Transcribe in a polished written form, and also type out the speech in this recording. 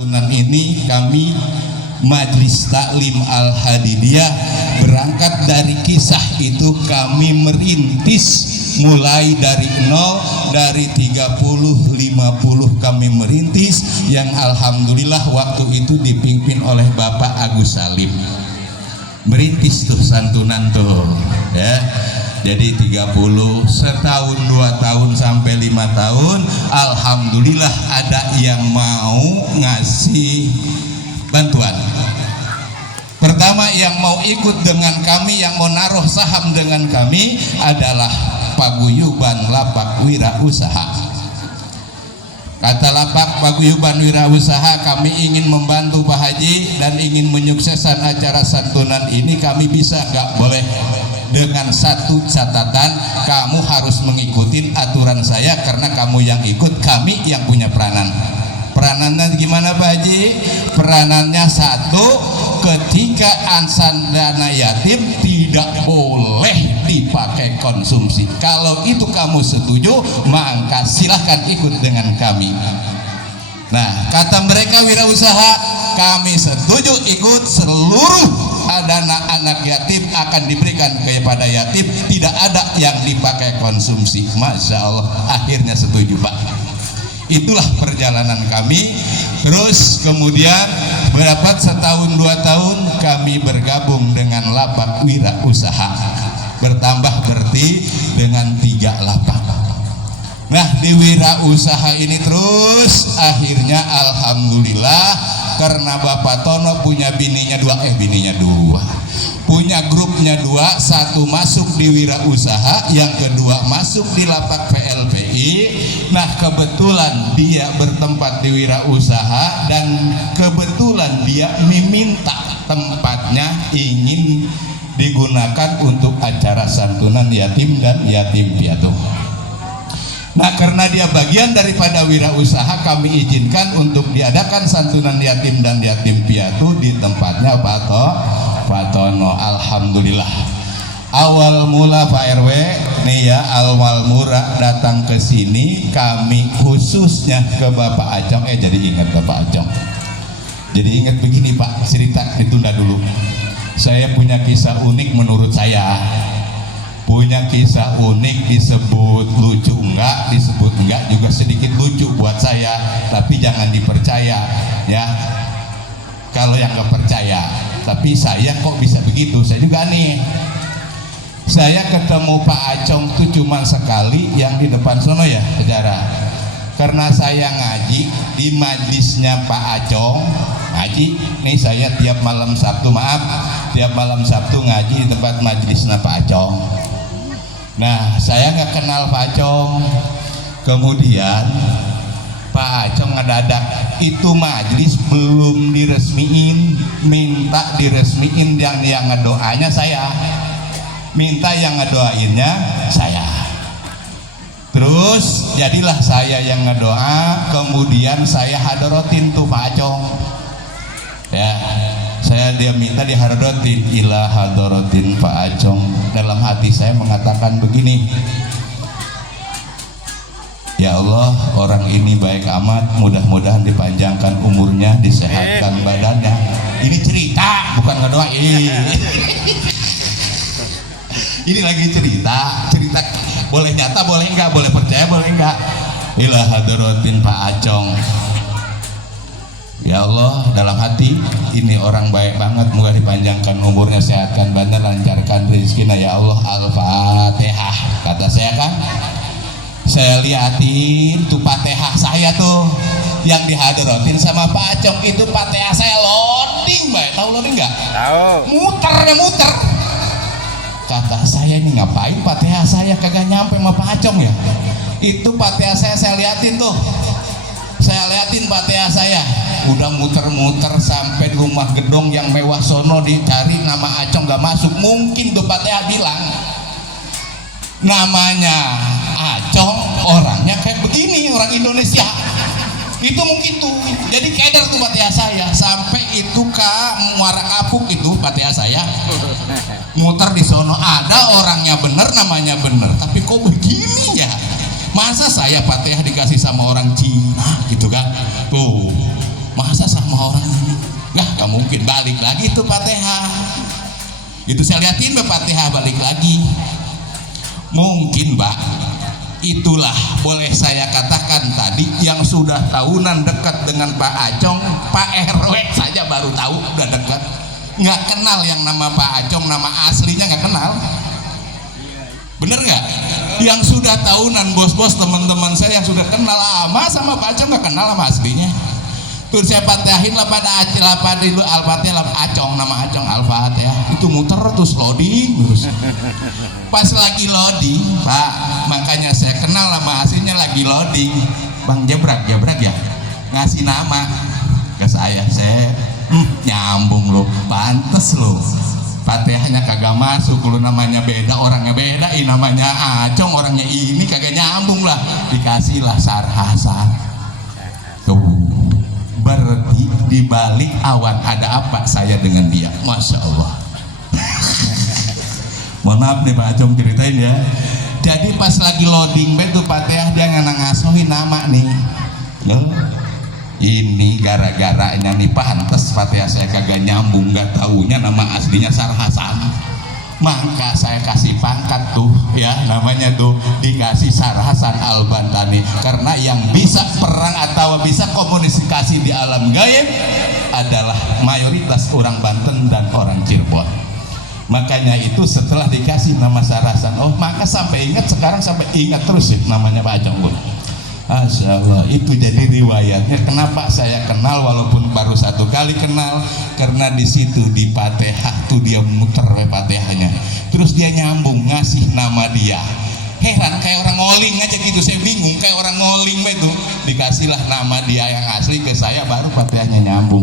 Ini kami Majelis Taklim Al-Hadidiyah berangkat dari kisah itu kami merintis mulai dari nol, dari 30 50 kami merintis yang alhamdulillah waktu itu dipimpin oleh Bapak Agus Salim. Merintis tuh santunan tuh ya. Jadi 30 setahun 2 tahun sampai 5 tahun alhamdulillah ada yang mau ngasih bantuan. Pertama yang mau ikut dengan kami, yang mau naruh saham dengan kami adalah Paguyuban Lapak Wirausaha. Kata Lapak Paguyuban Wirausaha, kami ingin membantu Pak Haji dan ingin menyukseskan acara santunan ini. Kami bisa nggak? Boleh, dengan satu catatan, kamu harus mengikuti aturan saya karena kamu yang ikut, kami yang punya peranan. Peranannya gimana Pak Haji? Peranannya satu, ketika ansan dana yatim tidak boleh dipakai konsumsi. Kalau itu kamu setuju, maka silahkan ikut dengan kami. Nah, kata mereka wirausaha, kami setuju ikut, seluruh dana anak yatim akan diberikan kepada yatim, tidak ada yang dipakai konsumsi. Masya Allah, akhirnya setuju Pak. Itulah perjalanan kami. Terus kemudian berapa setahun 2 tahun kami bergabung dengan Lapak Wirausaha, bertambah berarti dengan 3 lapak. Nah di wirausaha ini terus akhirnya alhamdulillah karena Bapak Tono punya bininya 2, punya grupnya 2, satu masuk di wirausaha, yang kedua masuk di Lapak PLPI. Nah kebetulan dia bertempat di wirausaha dan kebetulan dia meminta tempatnya ingin digunakan untuk acara santunan yatim dan yatim piatu. Nah karena dia bagian daripada wirausaha, kami izinkan untuk diadakan santunan yatim dan yatim piatu di tempatnya Pak Tono. Alhamdulillah. Awal mula Pak RW nih ya, awal mula datang ke sini kami khususnya ke Bapak Acong. Jadi ingat Bapak Acong. Jadi ingat begini Pak, cerita ditunda dulu. Saya punya kisah unik menurut saya. Punya kisah unik, disebut lucu enggak, disebut enggak juga sedikit lucu buat saya, tapi jangan dipercaya ya kalau yang nggak percaya. Tapi saya kok bisa begitu, saya juga aneh. Saya ketemu Pak Acong tuh cuma sekali, yang di depan sono ya sejarah, karena saya ngaji di majlisnya Pak Acong. Ngaji nih saya tiap malam Sabtu, tiap malam Sabtu ngaji di tempat majlisnya Pak Acong. Nah saya nggak kenal Pak Acong. Kemudian Pak Acong ngedadak, itu majlis belum diresmiin, minta diresmiin, yang ngedoanya saya, minta yang ngedoainnya saya. Terus jadilah saya yang ngedoa, kemudian saya hadrotin tuh Pak Acong ya. Dia minta dihadrotin, ila hadrotin Pak Acong. Dalam hati saya mengatakan begini, ya Allah, orang ini baik amat, mudah-mudahan dipanjangkan umurnya, disehatkan badannya. Ini cerita, bukan ngedoain. Ini lagi cerita boleh nyata, boleh enggak, boleh percaya, boleh enggak. Ila hadrotin Pak Acong. Ya Allah, dalam hati ini orang baik banget, moga dipanjangkan umurnya, sehatkan badan, lancarkan rezekinya ya Allah. Al-Fatihah. Kata saya kan, saya liatin tuh Fatihah saya tuh yang dihadrotin sama Pak Acong itu, Fatihah saya loading, baik. Tahu loading nggak? Tahu. Muter. Kata saya, ini ngapain Fatihah saya kagak nyampe sama Pak Acong ya? Itu Fatihah saya liatin tuh. Saya liatin Fatihah saya udah muter-muter sampai rumah gedong yang mewah sono, dicari nama Acong gak masuk. Mungkin tuh Fatihah bilang namanya Acong, orangnya kayak begini, orang Indonesia. Itu mungkin tuh, jadi keder tuh Fatihah saya. Sampai itu ke Muara Kapuk itu Fatihah saya muter di sono, ada orangnya bener, namanya bener, tapi kok begini ya? Masa saya Fatihah dikasih sama orang Cina gitu kan? Tuh, masa saya balik lagi tuh Fatihah. Itu saya liatin Fatihah balik lagi. Mungkin Pak, itulah boleh saya katakan tadi yang sudah tahunan dekat dengan Pak Acong, Pak RW saja baru tahu udah dekat, nggak kenal yang nama Pak Acong, nama aslinya nggak kenal. Bener nggak? Yang sudah tahunan bos-bos teman-teman saya yang sudah kenal lama sama Pak Acong nggak kenal sama aslinya. Terus saya fatihahin lah pada dulu Al-Fatihah, Acong, nama Acong Al-Fatihah. Itu muter terus loading terus. Pas lagi loading, Pak, makanya saya kenal nama aslinya lagi loading. Bang Jabrak ya ngasih nama ke saya nyambung loh, pantes loh. Fatihahnya kagak masuk, kalau namanya beda, orangnya beda, namanya Acong, orangnya ini kagak nyambung lah, dikasih lah sarhasan. Tuh, berarti dibalik awan ada apa saya dengan dia, masya Allah. Mohon maaf nih Pak Acong ceritain ya. Jadi pas lagi loading betul Fatihah dia ngasuhin nama nih. Loh, ini gara-garanya nih pantes Fatihah saya kagak nyambung, nggak taunya nama aslinya Sarhasan. Maka saya kasih pangkat tuh ya, namanya tuh dikasih Sarhasan Al-Bantani, karena yang bisa perang atau bisa komunikasi di alam gaib adalah mayoritas orang Banten dan orang Cirebon. Makanya itu setelah dikasih nama Sarhasan, oh maka sampai ingat, sekarang sampai ingat terus sih namanya Pak Acong. Masya Allah, itu jadi riwayatnya kenapa saya kenal walaupun baru satu kali kenal, karena di situ di Fatihah tuh dia muter Fatihahnya, terus dia nyambung ngasih nama dia. Heran kayak orang ngoling aja gitu, saya bingung kayak orang ngoling itu. Dikasihlah nama dia yang asli ke saya, baru Fatihahnya nyambung.